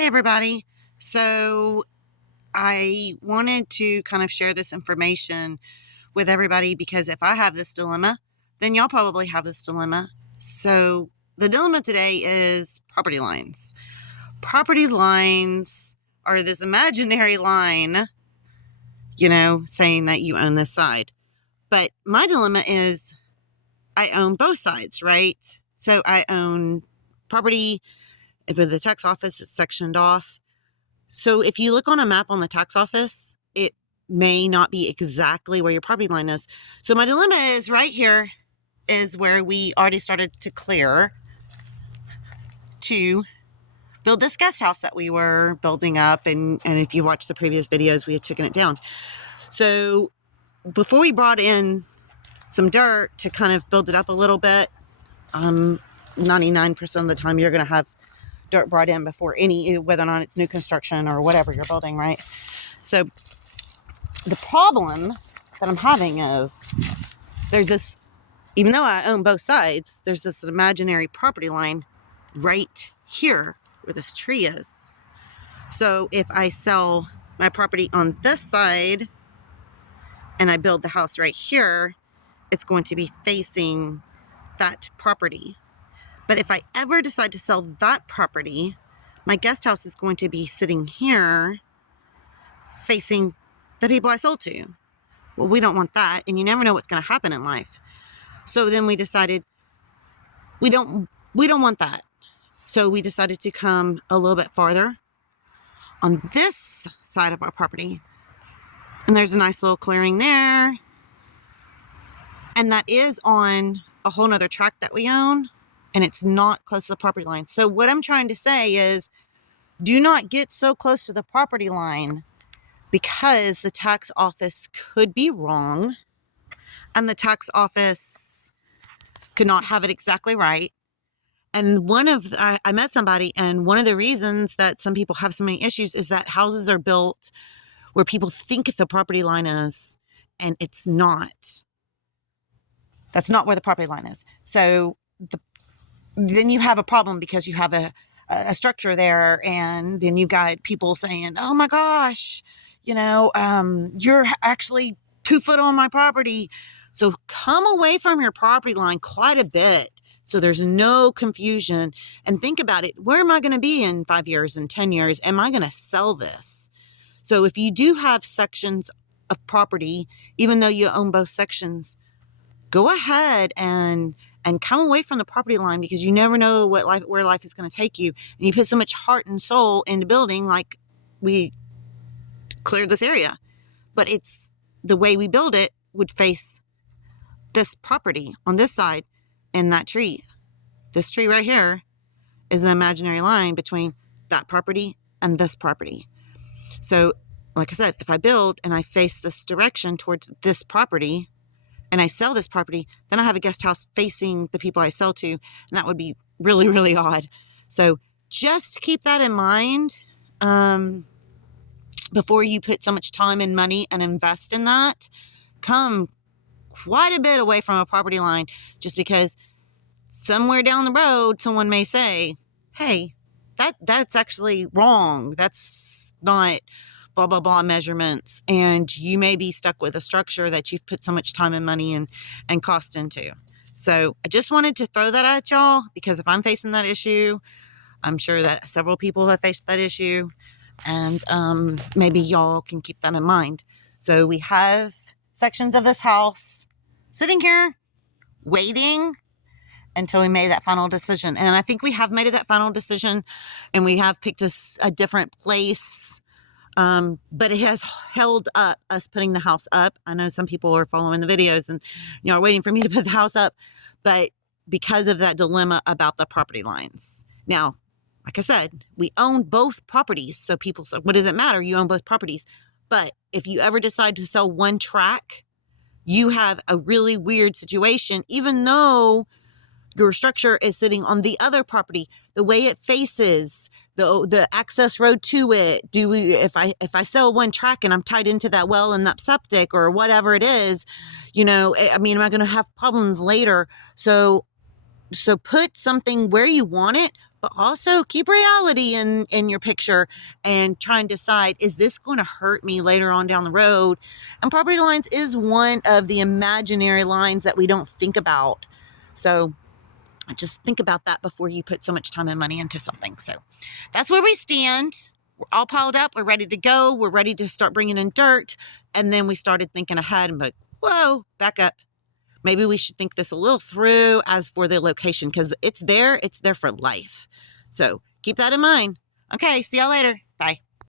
Hi, everybody. So I wanted to kind of share this information with everybody because if I have this dilemma, then y'all probably have this dilemma. So the dilemma today is property lines. Property lines are this imaginary line, saying that you own this side. But my dilemma is I own both sides, right? So I own property with the tax office, it's sectioned off. So if you look on a map on the tax office, it may not be exactly where your property line is. So my dilemma is right here is where we already started to clear to build this guest house that we were building up. And if you watched the previous videos, we had taken it down. So before we brought in some dirt to kind of build it up a little bit, 99% of the time you're going to have dirt brought in before whether or not it's new construction or whatever you're building, right? So the problem that I'm having is there's this, even though I own both sides, there's this imaginary property line right here where this tree is. So if I sell my property on this side and I build the house right here, it's going to be facing that property. But if I ever decide to sell that property, my guest house is going to be sitting here facing the people I sold to. Well, we don't want that, and you never know what's going to happen in life. So then we decided we don't want that. So we decided to come a little bit farther on this side of our property. And there's a nice little clearing there. And that is on a whole nother tract that we own. And it's not close to the property line. So what I'm trying to say is do not get so close to the property line because the tax office could be wrong and the tax office could not have it exactly right. And I met somebody, and one of the reasons that some people have so many issues is that houses are built where people think the property line is, and it's not. That's not where the property line is. So then you have a problem because you have a structure there, and then you've got people saying, oh my gosh, you're actually 2 foot on my property. So come away from your property line quite a bit so there's no confusion, and think about it. Where am I going to be in 5 years and 10 years? Am I going to sell this? So if you do have sections of property, even though you own both sections, go ahead and come away from the property line because you never know where life is going to take you. And you put so much heart and soul into building, like we cleared this area. But it's the way we build it would face this property on this side and that tree. This tree right here is an imaginary line between that property and this property. So, like I said, if I build and I face this direction towards this property, and I sell this property, then I have a guest house facing the people I sell to, and that would be really, really odd. So just keep that in mind before you put so much time and money and invest in that. Come quite a bit away from a property line, just because somewhere down the road, someone may say, hey, that's actually wrong. That's not blah, blah, blah measurements. And you may be stuck with a structure that you've put so much time and money and cost into. So I just wanted to throw that at y'all because if I'm facing that issue, I'm sure that several people have faced that issue, and maybe y'all can keep that in mind. So we have sections of this house sitting here waiting until we made that final decision. And I think we have made that final decision, and we have picked a different place. But it has held up us putting the house up. I know some people are following the videos and are waiting for me to put the house up, but because of that dilemma about the property lines. Now, like I said, we own both properties. So people say, what does it matter? You own both properties. But if you ever decide to sell one tract, you have a really weird situation, even though your structure is sitting on the other property, the way it faces, the access road to it. If I sell one tract and I'm tied into that well and that septic or whatever it is, am I going to have problems later? So So put something where you want it, but also keep reality in your picture and try and decide, is this going to hurt me later on down the road? And property lines is one of the imaginary lines that we don't think about. So just think about that before you put so much time and money into something. So that's where we stand. We're all piled up. We're ready to go. We're ready to start bringing in dirt. And then we started thinking ahead and like, whoa, back up. Maybe we should think this a little through as for the location, because it's there for life. So keep that in mind. Okay, see y'all later. Bye.